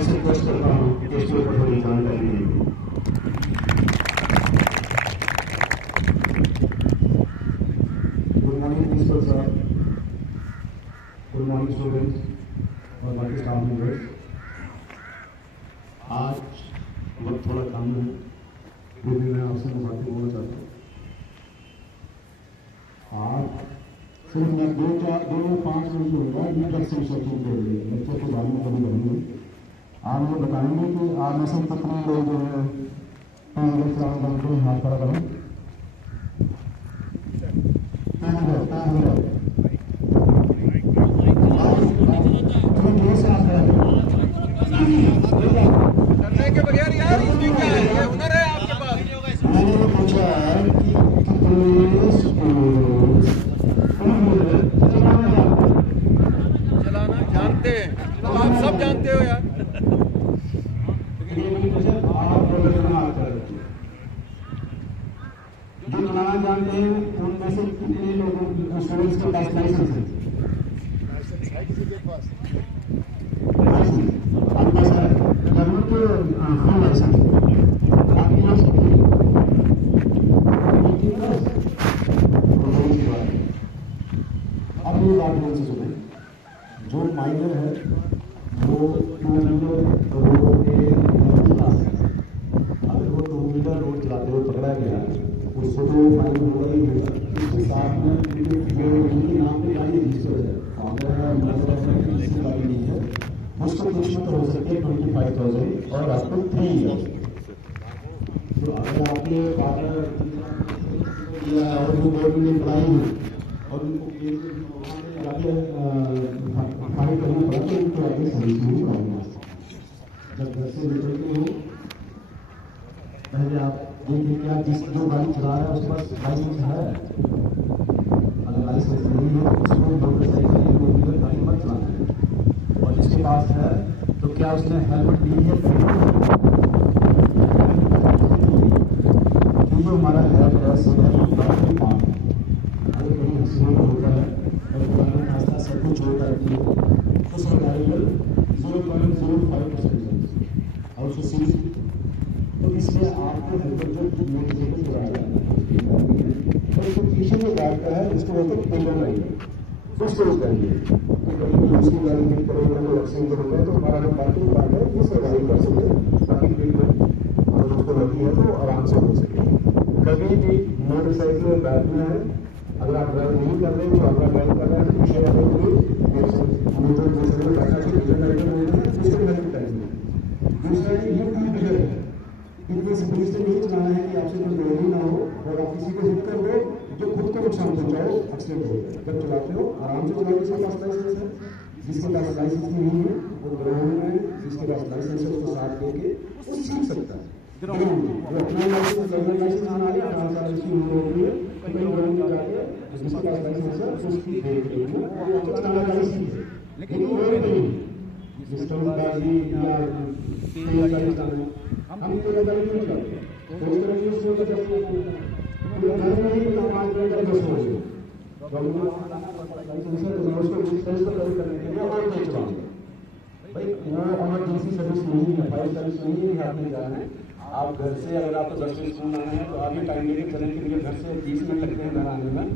साहब से रिक्वेस्ट करता हूँ कि इसके ऊपर थोड़ी जानकारी दें। गुड मॉर्निंग प्रिंसिपल साहब, गुड मॉर्निंग स्टूडेंट्स और बाकी स्टाफ मेंबर्स। आज वक्त थोड़ा कम है, फिर भी मैं आपसे मुखातिब होना चाहता हूँ। आज सिर्फ मैं 2-5 मिनट होगा इंट्रोडक्शन सेक्शन के लिए लेक्चर के बारे में कभी करेंगे। आप ये बताएंगे कि आप में से कितने लोग जो है हाथ खड़ा करें। करने के बगैर यार इसमें क्या है, ये हुनर है आपके पास। मैंने पूछा कि चलाना जानते हैं, तो आप सब जानते हो यार। जो चलाना जानते हैं उनमें से कितने लोगों स्टूडेंट्स के पास लाइसेंस है? अब ये बात ध्यान से सुने, जो माइनर है वो 2 व्हीलर रोड के क्लास है। अगर वो 2 व्हीलर रोड चलाते हुए पकड़ा गया उसको तो फाइन होगा ही होगा। इसके साथ में उनके नाम पे गाड़ी रजिस्टर है, फादर गाड़ी नहीं है, उसको किस्मत हो सकती है 25,000 और आपको 3 ईयर। तो अगर आपने फादर किया और वो बोर्ड में पढ़ाई हुई और उनको फाइल करना पड़ा तो उनको आगे सर्विस नहीं कराना। जब घर से निकलते हो पहले आप देखिए क्या जो गाड़ी चला रहा है उसके पास लाइसेंस है। अगर लाइसेंस नहीं है तो उसको मोटरसाइकिल या 2 व्हीलर गाड़ी मत चलाना है। और जिसके पास है तो क्या उसने हेलमेट ली है? जो हमारा हेल्थ है अगर कहीं एक्सीडेंट होता है और पुराना खासा सब कुछ होता है तो सरकारी पर 0.05% और उसको सीज, तो इसलिए आपको हेल्मेट मोटरसाइकिल चलाना है और उसको पीछे में काटता है उसको बोलते हैं पेपर लाइन, उसको करिए कहीं उसकी गाड़ी नहीं करेगा तो एक्सीडेंट होगा तो हमारा जो बाकी बात है वो सरकारी कर सके ताकि ट्रीटमेंट अगर उसको लगी है तो आराम से हो सके। कभी भी मोटरसाइकिल में बैठना है, अगर आप ड्राइव नहीं कर रहे तो आपका ड्राइव कर रहे हैं तो पीछे वाले मोटरसाइकिल में बैठा के उसको हेल्प करेंगे। दूसरा ये 2 व्हीलर है, इनमें से पुलिस ने नहीं चलाना है कि आपसे कोई गलती ना हो और आप किसी को हिट कर दो जो खुद को नुकसान पहुंचाओ, एक्सीडेंट हो जाए। जब चलाते हो आराम से चलाओ, जिसके पास लाइसेंस है, जिसके पास लाइसेंस नहीं है वो ग्राउंड में, जिसके पास लाइसेंस है उसको साथ देके वो सीख सकता है। वो अपना लाइसेंस बना लिया 18 साल की उम्र हो गई है, कहीं ग्राउंड में जाके जिसके पास लाइसेंस है उसकी देख रही है वो चलाना गाड़ी सीखे। लेकिन वो नहीं सिस्टम गाड़ी या तेज गाड़ी चलाना हम तेज गाड़ी नहीं चलाते, तो उस तरह से उसको जब तो घर में ही समाज में जब बस हो गए लाइसेंस है तो उसको डिस्टेंस पर करने के लिए और नहीं चलाऊंगा भाई। वो इमरजेंसी सर्विस नहीं है, फायर सर्विस नहीं है, हाथ में जाना है। आप घर से अगर आपको 10 बजे स्कूल आना है तो आप ये टाइम लेके चलें कि मुझे घर से 20 मिनट लगते हैं घर आने में,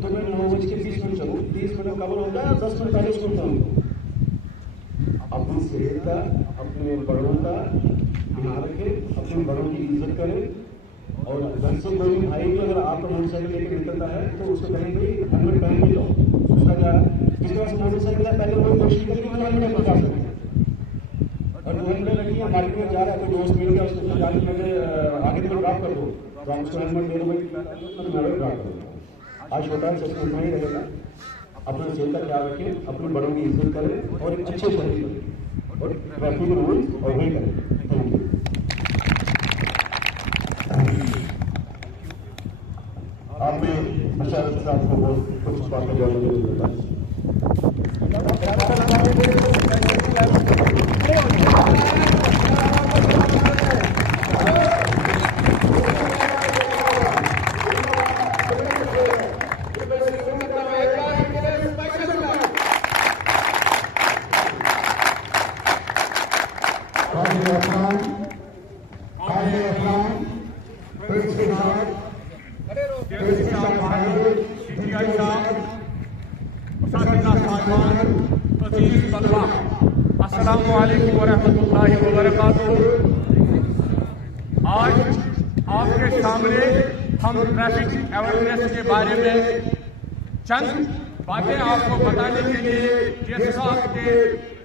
तो मैं 9:20 चलूँ, 30 मिनट कवर हो जाए 10 मिनट पहले स्कूल पहुँचूँ। अपनी सेहत का, अपने बड़ों का ध्यान रखें, अपने बड़ों की इज्जत करें। और घर से कोई भाई भी अगर आपका मोटरसाइकिल लेकर निकलता है तो उसको कहें भाई हेलमेट पहन के जाओ। उसका क्या जिसके पास मोटरसाइकिल है पहले कोई कोशिश करके हेलमेट पहुँचा सकते हैं। और 2 हेलमेट रखिए, मार्केट में जा रहा है कोई दोस्त मिल गया उसको गाड़ी में आगे तक ड्रॉप कर दो तो आप उसको हेलमेट दे दो भाई ड्रॉप कर दो। आज छोटा है सच में ही रहेगा। अपना सेहत का ख्याल रखें, अपने बड़ों की इज्जत करें और एक अच्छे शहरी करें और ट्रैफिक रूल्स ऑबे करें। Thank you. आप में मशारत साहब को कुछ बातें जानने के लिए होता है। अफरान, फिर इसके साथ अस्सलामु अलैकुम वरहमतुल्लाहि वबरकातुहू। आज आपके सामने हम ट्रैफिक अवेयरनेस के बारे में चंद बातें आपको बताने के लिए जिस के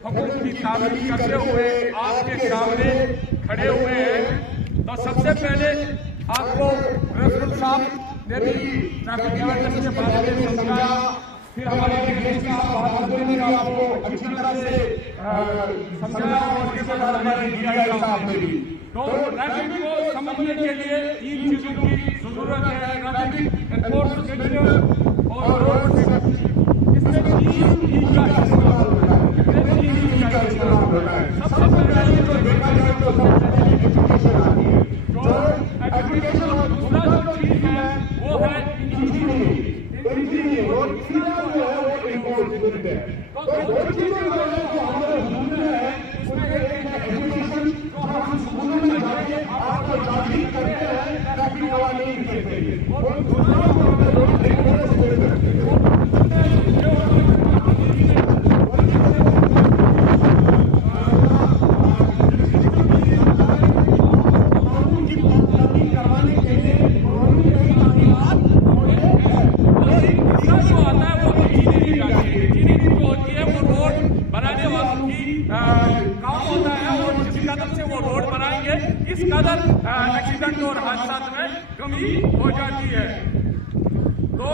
हुक्म की तामील करते हुए आपके सामने खड़े हुए हैं। तो सबसे पहले आपको रसूल साहब ने भी ट्रैफिक अवेयरनेस के बारे में समझाया, फिर हमारे देश का बहादुर ने आपको अच्छी तरह से समझाया और उसके बाद हमारे डीआई साहब ने भी। तो ट्रैफिक को समझने के लिए 3 चीजों की जरूरत है, ट्रैफिक एनफोर्समेंट और रोड सेफ्टी। इसमें 3 चीज का इस्तेमाल होता है। सबसे पहले जो देखा जाए तो एजुकेशन आती है। जो एजुकेशन और दूसरा जो चीज है वो है इंजीनियरिंग और तीसरा जो है वो एनफोर्समेंट है। तो दो चीजें जो है वो हमारे मुल्क में है, उसमें एक है एजुकेशन। तो हम स्कूलों में जाके आपको जागरूक करते हैं ट्रैफिक कानून के लिए, और दूसरा जो है वो एनफोर्समेंट है। इस कदर एक्सीडेंट और हादसा में कमी हो जाती है। तो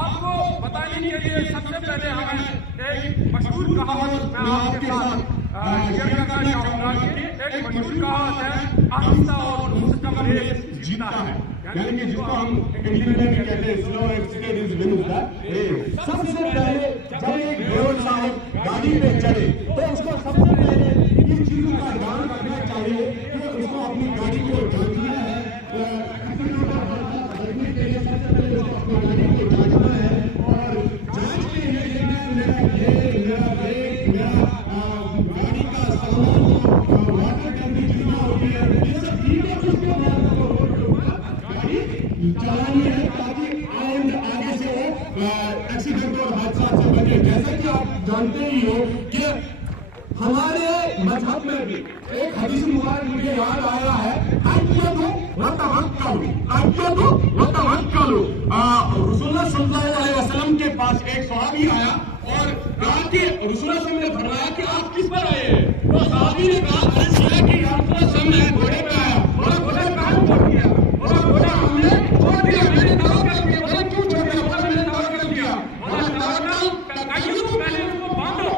आपको बताने के लिए सबसे पहले हमें एक मशहूर कहावत मैं आपके साथ शेयर करना चाहूंगा कि एक मशहूर कहावत है, आहिस्ता और मुस्तकम रेस जीता है, यानी कि जिसको हम इंग्लिश में कहते हैं slow accident is winning the race. सबसे पहले जब एक ड्राइवर साहब गाड़ी पे चढ़े तो उसको सबसे पहले इन चीजों का ध्यान रखना चाहिए कि उसको अपनी गाड़ी को जांचना है। बचने के लिए सबसे पहले उसको अपनी गाड़ी को जांचना है और जांच के लिए देखना है मेरा ब्रेक, मेरा गाड़ी का सामान, वाटर टंकी कितना हो गया, ये सब चीजें उसके बाद गाड़ी चलानी है ताकि आगे से वो एक्सीडेंट और हादसा से बचे। जैसे कि आप जानते ही हो कि हमारे मजहब में भी एक हदीस मुबारक मुझे याद आया है, अक़ीदतु व तवक्कुल, अक़ीदतु व तवक्कुल। रसूलुल्लाह सल्लल्लाहु अलैहि वसल्लम के पास एक सहाबी आया और कहा कि रसूलुल्लाह सल्लल्लाहु अलैहि वसल्लम ने फरमाया कि आप किस पर आए हैं? तो सहाबी ने कहा कि या रसूलुल्लाह मैं घोड़े पे आया। बोला घोड़ा कहाँ छोड़ दिया? बोला घोड़ा हमने छोड़ दिया, मैंने तवक्कुल किया। बोला क्यों छोड़ दिया? बोला मैंने तवक्कुल किया। बोला तवक्कुल पहले उसको बांधो,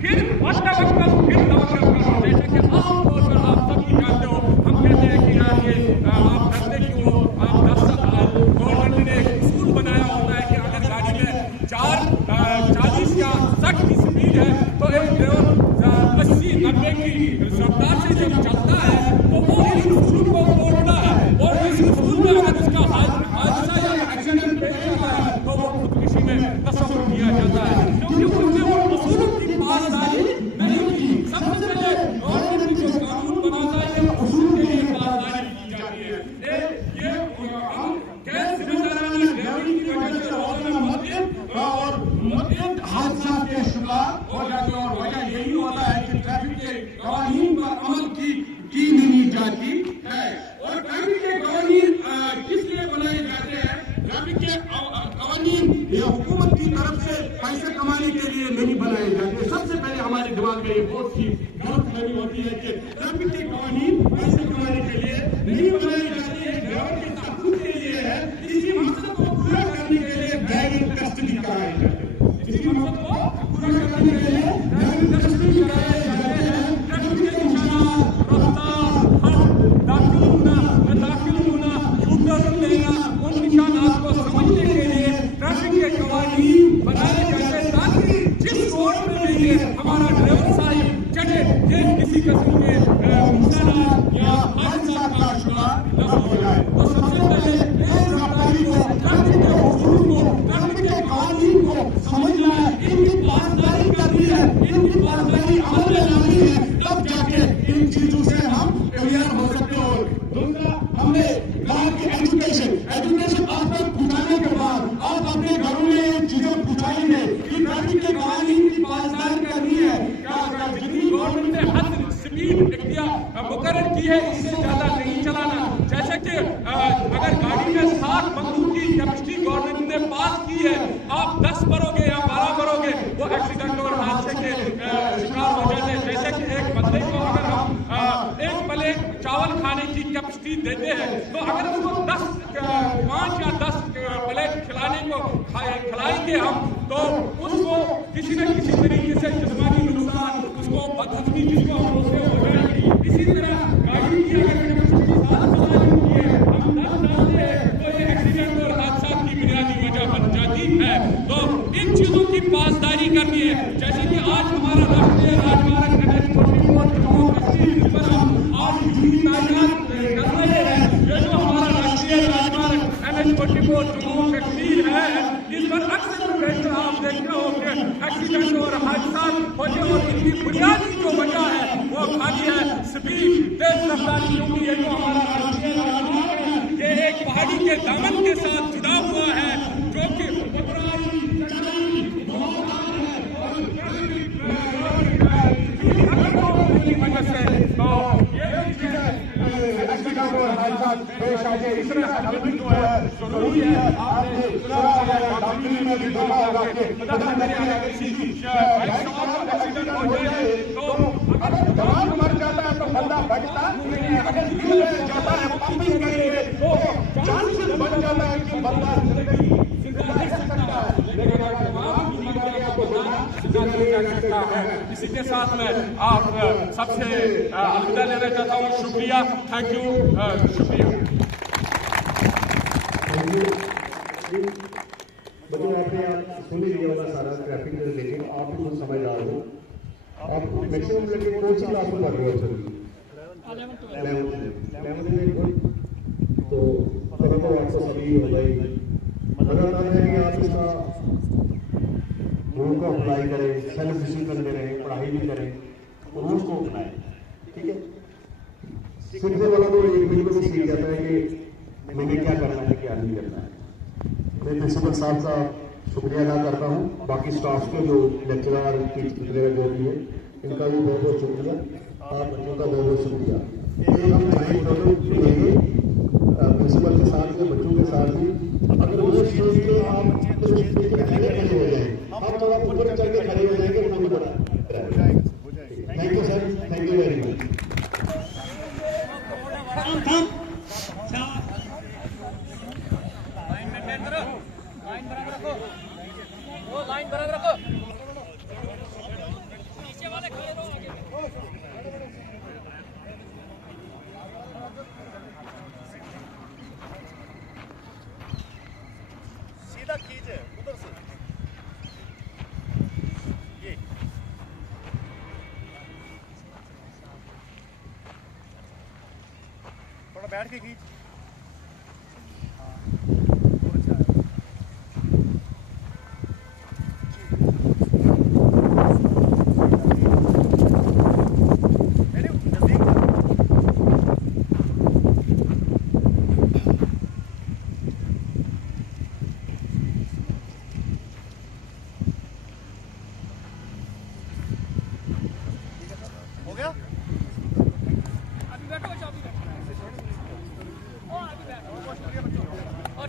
फिर वतवक्कुल, फिर तवक्कुल करो। जैसे कि आमतौर पर आप सभी जानते हो, हम कहते हैं कि यार ये आप डरते क्यों हो? आप गवर्नमेंट ने एक उसूल बनाया होता है कि अगर गाड़ी में 40 या 60 की स्पीड है तो एक ड्राइवर 80-90 की रफ्तार से जब चलता है तो वो इस उसूल को तोड़ता है, और इस उसूल में अगर उसका हादसा या एक्सीडेंट पेश आता है तो वो खुदकुशी में तस्वुर किया जाता है, क्योंकि उसने वो उसूल की पासदारी नहीं की। सबसे पहले गवर्नमेंट जो कानून बनाता है ये उसूल के लिए पासदारी की जाती है। ये हम गैर जिम्मेदाराना ड्राइविंग की वजह से और मुतअद्दिद हादसा के शिकार हो जाते हैं, और वजह यही होता है कि ट्रैफिक के कानून पर अमल की नहीं जाती है। और ट्रैफिक के कानून किस लिए बनाए जाते हैं? ट्रैफिक के कानून ये हुकूमत की तरफ से पैसे कमाने के लिए नहीं बनाए जाते। सबसे पहले हमारे दिमाग में ये बहुत सी गलतफहमी होती है कि ट्रैफिक के कानून पैसे कमाने के लिए नहीं बनाए जाते हैं, ड्राइवर के तहफ़्फ़ुज़ के लिए है। इसी मकसद को पूरा करने के लिए ड्राइविंग कस्टडी कराए जाते हैं। इसी मकसद को पूरा करने के लिए ड्राइविंग कस्टडी कराए जाते हैं। ट्रैफिक के निशानात, रफ्तार, दाखिल होना, यू-टर्न लेना, उन निशानात को समझने के लिए ट्रैफिक के कानून बनाए जाते हैं ताकि जिस रोड पे भी हमारा ड्राइवर साहब चढ़े ये किसी किस्म के निशानात या हादसा का शिकार न हो जाए। तो सबसे पहले तेज रफ्तारी को, ट्रैफिक के उसूल को, ट्रैफिक के कानून को समझना है, इनकी पासदारी करनी है, इनकी पासदारी अमल में लानी है, तब जाके इन चीजों से हम भी है, इससे ज्यादा नहीं चलाना। जैसे कि अगर गाड़ी में 7 बंदूक की कैपेसिटी गवर्नमेंट ने पास की है, आप 10 भरोगे या 12 भरोगे, वो एक्सीडेंट और हादसे के शिकार हो जाते हैं। जैसे कि एक बंदे को अगर हम एक प्लेट चावल खाने की कैपेसिटी देते हैं, तो अगर उसको 5 या 10 प्लेट खिलाने को खिलाएंगे हम, तो उसको किसी न किसी तरीके से जिस्मानी नुकसान, उसको बदहजमी जिसको हम बोलते हो जाएगी। इसी तरह गाड़ी की अगर कैपेसिटी 7 चलानी है, हम 10 डालते हैं, तो ये एक्सीडेंट और हादसा की बुनियादी वजह बन जाती है। तो इन चीजों की पासदारी करनी है। जैसे कि आज हमारा राष्ट्रीय राजमार्ग जिस पर हम आज तायनात कर रहे हैं, ये जो हमारा राष्ट्रीय राजमार्ग NH-44 जम्मू कश्मीर है, इस पर अक्सर आप देखते होंगे एक्सीडेंट और हादसा होते, और इनकी बुनियादी जो वजह है वो खाली है स्पीड, तेज रफ्तारी। क्योंकि ये जो हमारा राष्ट्रीय राजमार्ग है, ये एक पहाड़ी के दामन के साथ जुड़ा हुआ है, जो कि पेश आ जाए, इसमें हेलमेट जो है जरूरी है। आपने सुना होगा, डॉक्टरी में भी देखा होगा कि एक्सीडेंट हो जाए तो अगर जवान मर जाता है तो बंदा बचता नहीं है, अगर गिर जाता है पंपिंग के लिए तो चांसेस बन जाता है कि बंदा जिंदा रह सकता है, लेकिन अगर जवान भी मर गया तो बंदा जिंदा रह सकता है। इसी के साथ में आप सबसे अलविदा लेना चाहता हूँ। शुक्रिया, थैंक यू, शुक्रिया। बच्चों आपने सुन ही लिया होगा सारा ट्रैफिक से रिलेटेड, आप भी कुछ समझदार हो। आप मैक्सिमम लड़के कौन सी क्लास में पढ़ रहे हो सर? 11th। तो तभी तो आपको सभी हो गई। मगर है कि आप इसका रूल को अप्लाई करें, सेल्फ डिसिप्लिन में रहें, पढ़ाई भी करें, रूल्स को अपनाएं, ठीक है। सीखने वाला तो एक बिल्कुल सीख जाता है कि मैंने क्या करना है, क्या नहीं करना है। मैं प्रिंसिपल साहब का शुक्रिया अदा करता हूँ, बाकी स्टाफ के जो लेक्चरर टीचर वगैरह जो भी है, इनका भी बहुत बहुत शुक्रिया, आप बच्चों का बहुत बहुत शुक्रिया। एक हम टाइम टेबल लेंगे प्रिंसिपल के साथ में, बच्चों के साथ ही। अगर वो स्टेज पे आप खड़े हो जाए, आप थोड़ा ऊपर चल के खड़े हो जाएंगे, उनको बड़ा thank you sir, thank you very much. Line बराबर रखो, नीचे वाले खड़े रहो, सीधा खींचे उधर से, ये थोड़ा बैठ के खींच। हो गया? अभी बैठो, अभी बैठो, और अभी बैठो, और